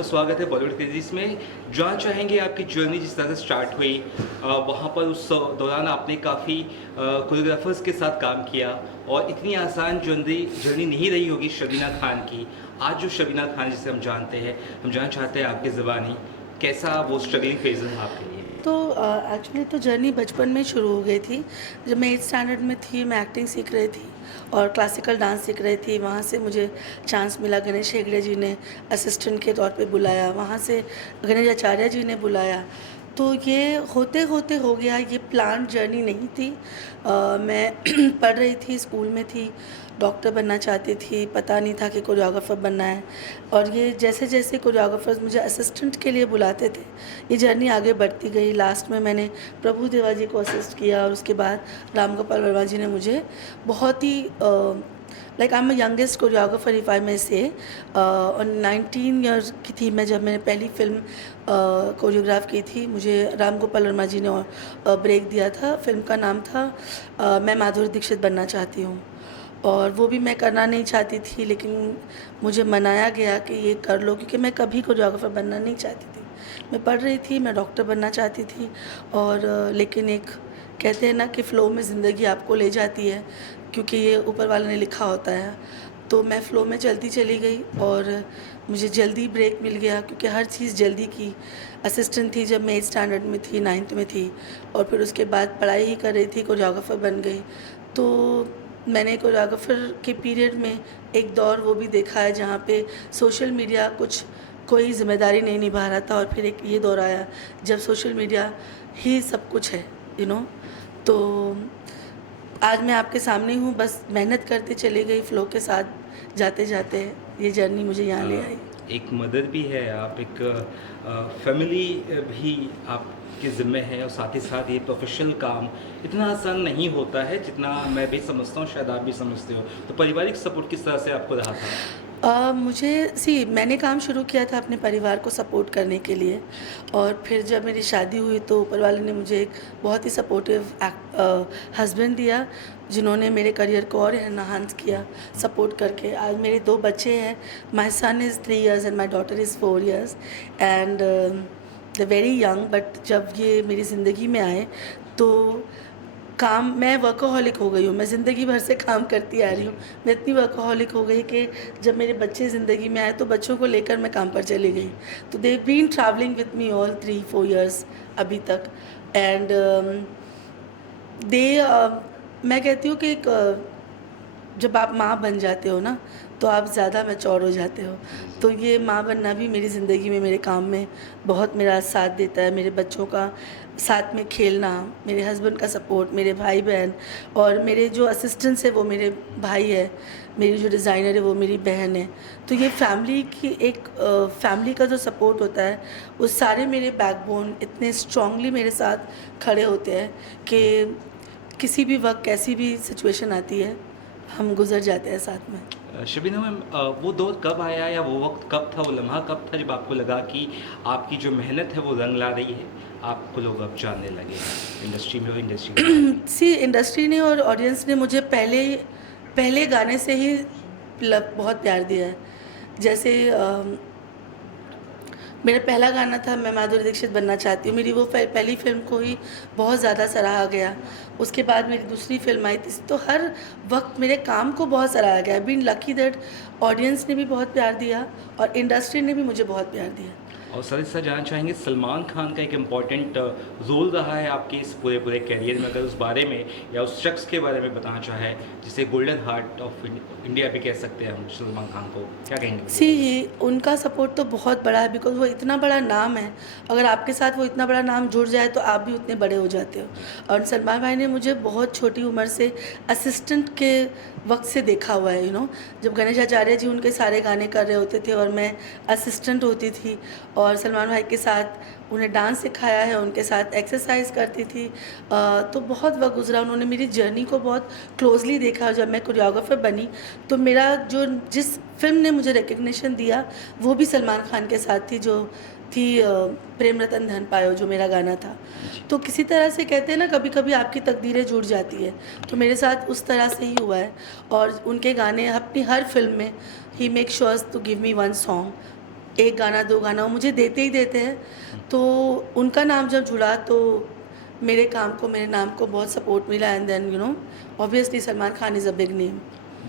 बहुत स्वागत है बॉलीवुड क्रेज़ीज़ में। जानना चाहेंगे आपकी जर्नी जिस तरह से स्टार्ट हुई, वहाँ पर उस दौरान आपने काफ़ी कोरियोग्राफर्स के साथ काम किया और इतनी आसान जर्नी जर्नी नहीं रही होगी शबीना खान की। आज जो शबीना खान जिसे हम जानते हैं, हम जानना चाहते हैं आपकी ज़ुबानी, कैसा वो स्ट्रगलिंग फेज़ रहा आपके लिए? तो एक्चुअली तो जर्नी बचपन में शुरू हो गई थी। जब मैं 8th स्टैंडर्ड में थी, मैं एक्टिंग सीख रही थी और क्लासिकल डांस सीख रही थी। वहाँ से मुझे चांस मिला, गणेश हेगड़े जी ने असिस्टेंट के तौर पे बुलाया, वहाँ से गणेश आचार्य जी ने बुलाया। तो ये होते-होते हो गया, ये प्लान्ड जर्नी नहीं थी। मैं पढ़ रही थी, स्कूल में थी, डॉक्टर बनना चाहती थी, पता नहीं था कि कोरियोग्राफर बनना है। और ये जैसे-जैसे कोरियोग्राफर्स मुझे असिस्टेंट के लिए बुलाते थे, ये जर्नी आगे बढ़ती गई। लास्ट में मैंने प्रभु देवा जी को असिस्ट किया और उसके बाद राम गोपाल वर्मा जी ने मुझे बहुत ही like I am youngest choreographer if I मे से। और 19 ईयर्स की थी मैं जब मैंने पहली फ़िल्म कोरियोग्राफ की थी। मुझे राम गोपाल वर्मा जी ने ब्रेक दिया था। फ़िल्म का नाम था मैं माधुरी दीक्षित बनना चाहती हूँ। और वो भी मैं करना नहीं चाहती थी, लेकिन मुझे मनाया गया कि ये कर लो, क्योंकि मैं कभी कोरियोग्राफर बनना नहीं चाहती थी। मैं पढ़ रही थी, मैं डॉक्टर बनना चाहती थी और लेकिन एक कहते हैं ना कि फ़्लो में ज़िंदगी आपको ले जाती है, क्योंकि ये ऊपर वाले ने लिखा होता है। तो मैं फ़्लो में चलती चली गई और मुझे जल्दी ब्रेक मिल गया, क्योंकि हर चीज़ जल्दी की। असिस्टेंट थी जब मैं 8th स्टैंडर्ड में थी, 9th में थी और फिर उसके बाद पढ़ाई ही कर रही थी, कोरियोग्राफर बन गई। तो मैंने कोरियोग्राफर के पीरियड में एक दौर वो भी देखा है जहाँ पे सोशल मीडिया कुछ कोई ज़िम्मेदारी नहीं निभा रहा था, और फिर एक ये दौर आया जब सोशल मीडिया ही सब कुछ है, यू नो। तो आज मैं आपके सामने हूँ, बस मेहनत करते चली गई फ़्लो के साथ, जाते-जाते ये जर्नी मुझे यहाँ ले आई। एक मदर भी है आप, एक फैमिली भी आपके ज़िम्मे है और साथ ही साथ ये प्रोफ़ेशनल काम इतना आसान नहीं होता है जितना मैं भी समझता हूँ, शायद आप भी समझते हो। तो पारिवारिक सपोर्ट किस तरह से आपको रहा था? मैंने काम शुरू किया था अपने परिवार को सपोर्ट करने के लिए, और फिर जब मेरी शादी हुई तो ऊपर वाले ने मुझे एक बहुत ही सपोर्टिव हस्बैंड दिया, जिन्होंने मेरे करियर को और एनहांस किया सपोर्ट करके। आज मेरे 2 बच्चे हैं। My son is 3 years and my daughter is 4 years and they very young. But जब ये मेरी ज़िंदगी में आए तो काम मैं वर्कोहॉलिक हो गई हूँ। मैं ज़िंदगी भर से काम करती आ रही हूँ। मैं इतनी वर्कोहॉलिक हो गई कि जब मेरे बच्चे ज़िंदगी में आए तो बच्चों को लेकर मैं काम पर चली गई। तो they have been travelling with me all 3-4 years अभी तक। एंड दे मैं कहती हूँ कि एक जब आप माँ बन जाते हो ना, तो आप ज़्यादा मैच्योर हो जाते हो। तो ये माँ बनना भी मेरी ज़िंदगी में, मेरे काम में बहुत मेरा साथ देता है। मेरे बच्चों का साथ में खेलना, मेरे हस्बैंड का सपोर्ट, मेरे भाई-बहन, और मेरे जो असिस्टेंट्स हैं वो मेरे भाई है, मेरी जो डिज़ाइनर है वो मेरी बहन है। तो ये फैमिली की एक फैमिली का जो सपोर्ट होता है, वो सारे मेरे बैकबोन इतने स्ट्रॉन्गली मेरे साथ खड़े होते हैं कि किसी भी वक़्त कैसी भी सिचुएशन आती है, हम गुज़र जाते हैं साथ में। शबीना मैम, वो दौर कब आया या वो वक़्त कब था, वो लम्हा कब था जब आपको लगा कि आपकी जो मेहनत है वो रंग ला रही है, आपको लोग अब जानने लगे हैं इंडस्ट्री में और इंडस्ट्री के बाहर? सी इंडस्ट्री ने और ऑडियंस ने मुझे पहले पहले गाने से ही बहुत प्यार दिया है। जैसे मेरा पहला गाना था मैं माधुरी दीक्षित बनना चाहती हूँ। मेरी वो पहली फ़िल्म को ही बहुत ज़्यादा सराहा गया। उसके बाद मेरी दूसरी फ़िल्म आई थी, तो हर वक़्त मेरे काम को बहुत सराहा गया। I been lucky that audience ने भी बहुत प्यार दिया और इंडस्ट्री ने भी मुझे बहुत प्यार दिया। और साथ ही साथ जानना चाहेंगे, सलमान खान का एक इम्पॉर्टेंट रोल रहा है आपके इस पूरे पूरे करियर में, अगर उस बारे में या उस शख्स के बारे में बताना चाहें जिसे गोल्डन हार्ट ऑफ इंडिया भी कह सकते हैं हम सलमान खान को, क्या कहेंगे उसके बारे में? उनका सपोर्ट तो बहुत बड़ा है, बिकॉज़ वो इतना बड़ा नाम है। अगर आपके साथ वो इतना बड़ा नाम जुड़ जाए तो आप भी उतने बड़े हो जाते हो। जी। और सलमान भाई ने मुझे बहुत छोटी उम्र से असिस्टेंट के वक़्त से देखा हुआ है, जब गणेश आचार्य जी उनके सारे गाने कर रहे होते थे और मैं असिस्टेंट होती थी और सलमान भाई के साथ उन्हें डांस सिखाया है, उनके साथ एक्सरसाइज करती थी। तो बहुत वक़्त गुज़रा, उन्होंने मेरी जर्नी को बहुत क्लोज़ली देखा। जब मैं कोरियोग्राफर बनी तो मेरा जो जिस फ़िल्म ने मुझे रिकॉग्निशन दिया वो भी सलमान खान के साथ थी, जो थी प्रेम रतन धन पायो, जो मेरा गाना था। जी। तो किसी तरह से कहते हैं ना, कभी-कभी आपकी तकदीरें जुड़ जाती है, तो मेरे साथ उस तरह से ही हुआ है। और उनके गाने अपनी हर फ़िल्म में ही make श्योर्स to give me one song, 1 गाना 2 गाना वो मुझे देते ही देते हैं। तो उनका नाम जब जुड़ा तो मेरे काम को, मेरे नाम को बहुत सपोर्ट मिला and then obviously Salman Khan is a big name.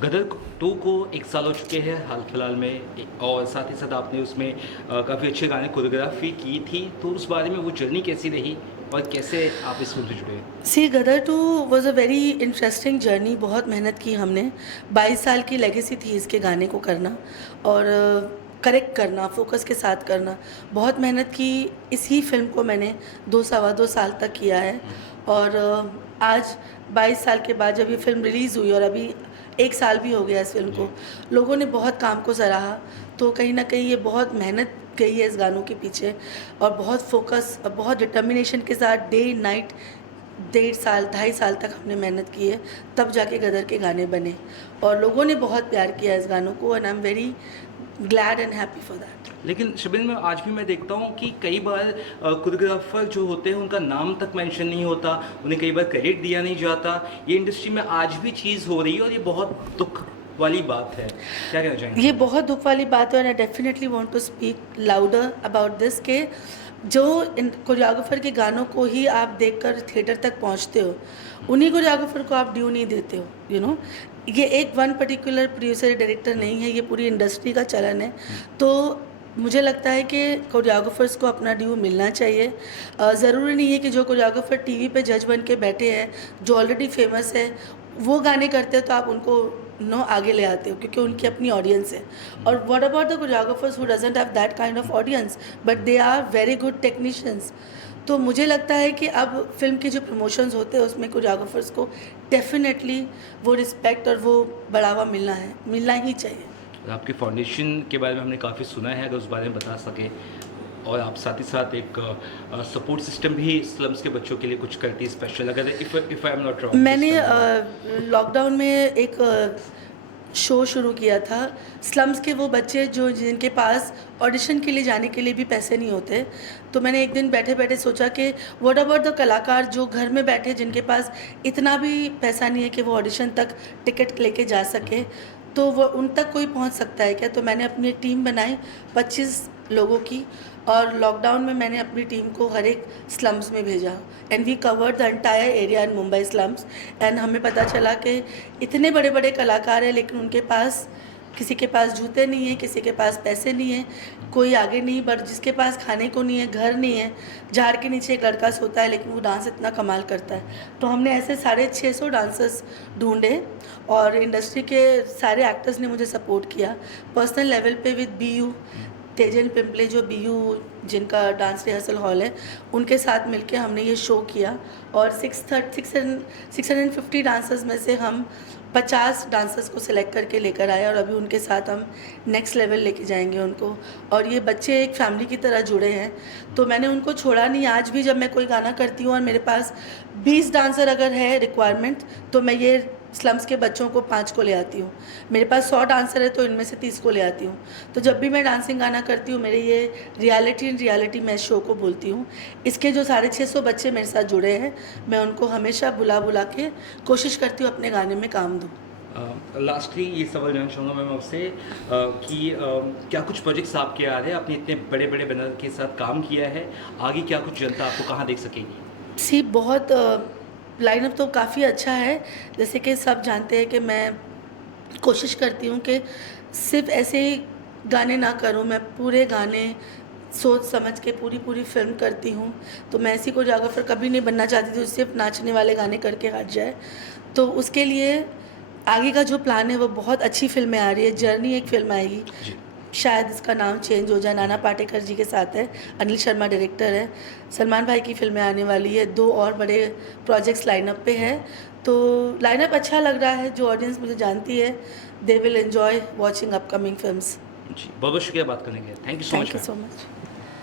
गदर 2 को 1 साल हो चुके हैं हाल फिलहाल में, और साथ ही साथ आपने उसमें काफ़ी अच्छे गाने कोरियोग्राफी की थी, तो उस बारे में वो जर्नी कैसी रही और कैसे आप इस फिल्म से जुड़े? सी गदर 2 was a very interesting journey. बहुत मेहनत की हमने। 22 साल की लेगेसी थी इसके गाने को करना और करेक्ट करना, फोकस के साथ करना। बहुत मेहनत की। इसी फिल्म को मैंने 2 सवा 2 साल तक किया है और आज 22 साल के बाद जब ये फिल्म रिलीज़ हुई और अभी 1 साल भी हो गया इस फिल्म को, लोगों ने बहुत काम को सराहा। तो कहीं न कहीं ये बहुत मेहनत गई है इस गानों के पीछे और बहुत फोकस और बहुत डिटर्मिनेशन के साथ डे नाइट 1.5 साल 2.5 साल तक हमने मेहनत की है, तब जाके गदर के गाने बने और लोगों ने बहुत प्यार किया इस गानों को and I am very glad and happy for that. लेकिन शबीन में आज भी मैं देखता हूँ कि कई बार कोरियोग्राफर जो होते हैं उनका नाम तक मेंशन नहीं होता, उन्हें कई बार क्रेडिट दिया नहीं जाता। ये इंडस्ट्री में आज भी चीज़ हो रही है और ये बहुत दुख वाली बात है। क्या कहना चाहेंगे? ये बहुत दुख वाली बात है और I definitely want to speak louder about this के जो कोरियोग्राफर के गानों को ही आप देखकर थिएटर तक पहुंचते हो, उन्हीं कोरियोग्राफर को आप ड्यू नहीं देते हो। ये एक वन पर्टिकुलर प्रोड्यूसर डायरेक्टर नहीं है, ये पूरी इंडस्ट्री का चलन है। तो मुझे लगता है कि कोरियोग्राफर्स को अपना ड्यू मिलना चाहिए। ज़रूरी नहीं है कि जो कोरियोग्राफर टीवी पे जज बन के बैठे हैं, जो ऑलरेडी फेमस है, वो गाने करते हैं तो आप उनको आगे ले आते हो क्योंकि उनकी अपनी ऑडियंस है। और what about the choreographers who doesn't have that kind of audience but they are very good technicians. तो मुझे लगता है कि अब फिल्म के जो प्रमोशंस होते हैं उसमें कोरियोग्राफर्स को डेफिनेटली वो रिस्पेक्ट और वो बढ़ावा मिलना ही चाहिए। आपकी फाउंडेशन के बारे में हमने काफ़ी सुना है, अगर उस बारे में बता सके। और आप साथ ही साथ एक सपोर्ट सिस्टम भी स्लम्स के बच्चों के लिए कुछ करती है स्पेशल, अगर if I am not wrong. मैंने लॉकडाउन में एक शो शुरू किया था। स्लम्स के वो बच्चे जो जिनके पास ऑडिशन के लिए जाने के लिए भी पैसे नहीं होते, तो मैंने एक दिन बैठे बैठे सोचा कि व्हाट अबाउट द कलाकार जो घर में बैठे, जिनके पास इतना भी पैसा नहीं है कि वो ऑडिशन तक टिकट लेके जा सके, तो वो उन तक कोई पहुंच सकता है क्या। तो मैंने अपनी एक टीम बनाई 25 लोगों की और लॉकडाउन में मैंने अपनी टीम को हर एक स्लम्स में भेजा and we covered the entire area in Mumbai slums. And हमें पता चला कि इतने बड़े बड़े कलाकार हैं लेकिन उनके पास, किसी के पास जूते नहीं हैं, किसी के पास पैसे नहीं हैं, कोई आगे नहीं बढ़, जिसके पास खाने को नहीं है, घर नहीं है, झाड़ के नीचे एक लड़का सोता है लेकिन वो डांस इतना कमाल करता है। तो हमने ऐसे 650 डांसर्स ढूंढे और इंडस्ट्री के सारे एक्टर्स ने मुझे सपोर्ट किया पर्सनल लेवल पे विद BU तेजन पिंपले, जो BU जिनका डांस रिहर्सल हॉल है, उनके साथ मिलके हमने ये शो किया और 650 डांसर्स में से हम 50 डांसर्स को सिलेक्ट करके लेकर आए और अभी उनके साथ हम नेक्स्ट लेवल लेके जाएंगे उनको। और ये बच्चे एक फैमिली की तरह जुड़े हैं, तो मैंने उनको छोड़ा नहीं। आज भी जब मैं कोई गाना करती हूँ और मेरे पास 20 डांसर अगर है रिक्वायरमेंट, तो मैं ये स्लम्स के बच्चों को 5 को ले आती हूँ। मेरे पास 100 डांसर है तो इनमें से 30 को ले आती हूँ। तो जब भी मैं डांसिंग गाना करती हूँ, मेरे ये रियलिटी मैं शो को बोलती हूँ। इसके जो 650 बच्चे मेरे साथ जुड़े हैं, मैं उनको हमेशा बुला के कोशिश करती हूँ अपने गाने में काम दूँ। लास्टली ये सवाल जानना चाहूँगा मैम आपसे कि क्या कुछ प्रोजेक्ट्स आपके आ रहे हैं? आपने इतने बड़े बड़े बैनर के साथ काम किया है, आगे क्या कुछ जनता आपको कहाँ देख सकेगी? बहुत लाइनअप तो काफ़ी अच्छा है। जैसे कि सब जानते हैं कि मैं कोशिश करती हूँ कि सिर्फ ऐसे ही गाने ना करूँ, मैं पूरे गाने सोच समझ के पूरी फिल्म करती हूँ। तो मैं ऐसी कोरियोग्राफर कभी नहीं बनना चाहती थी जो सिर्फ नाचने वाले गाने करके हट जाए। तो उसके लिए आगे का जो प्लान है वो बहुत अच्छी फिल्में आ रही है। जर्नी एक फिल्म आएगी, शायद इसका नाम चेंज हो जाए, नाना पाटेकर जी के साथ है, अनिल शर्मा डायरेक्टर है। सलमान भाई की फिल्में आने वाली है, 2 और बड़े प्रोजेक्ट्स लाइनअप पे है। तो लाइनअप अच्छा लग रहा है। जो ऑडियंस मुझे जानती है, they will enjoy watching upcoming films. जी, बहुत बहुत शुक्रिया बात करने के लिए। Thank you so much. Thank you so much.